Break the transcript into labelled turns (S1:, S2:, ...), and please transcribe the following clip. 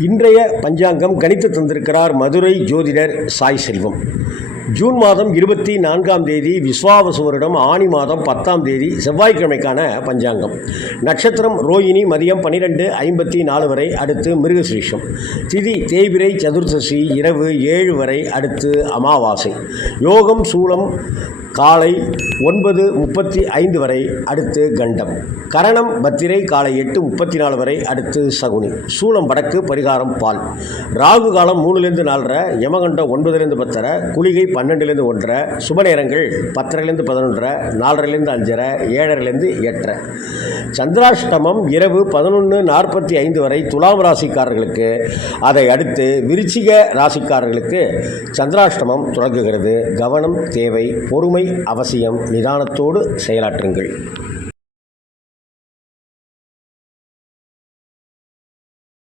S1: இன்றைய பஞ்சாங்கம் கணித்து தந்திருக்கிறார் மதுரை ஜோதிடர் சாய் செல்வம். ஜூன் மாதம் இருபத்தி நான்காம் தேதி விஸ்வாவசு வருடம் ஆணி மாதம் பத்தாம் தேதி செவ்வாய்க்கிழமைக்கான பஞ்சாங்கம். நட்சத்திரம் ரோகிணி மதியம் பன்னிரெண்டு ஐம்பத்தி நாலு வரை அடுத்து மிருகசீஷம் திதி தேய்பிரை சதுர்தசி இரவு ஏழு வரை அடுத்து அமாவாசை. யோகம் சூலம் காலை ஒன்பது முப்பத்தி ஐந்து வரை அடுத்து கண்டம். கரணம் பத்திரை காலை எட்டு முப்பத்தி நாலு வரை அடுத்து சகுனி. சூலம் வடக்கு பரிகாரம் பால். ராகு காலம் மூணுலேருந்து நாலரை யமகண்டம் ஒன்பதுலேருந்து பத்தரை குளிகை பன்னெண்டுலேருந்து ஒன்றரை சுப நேரங்கள் பத்தரைலேருந்து பதினொன்றரை நாலரைலேருந்து அஞ்சரை ஏழரைலேருந்து எட்டரை சந்திராஷ்டமம் இரவு பதினொன்று நாற்பத்தி ஐந்து வரை துலாம் ராசிக்காரர்களுக்கு அதை அடுத்து விருச்சிக ராசிக்காரர்களுக்கு சந்திராஷ்டமம் தொடங்குகிறது. கவனம் தேவை பொறுமை அவசியம் நிதானத்தோடு செயலாற்றுங்கள்.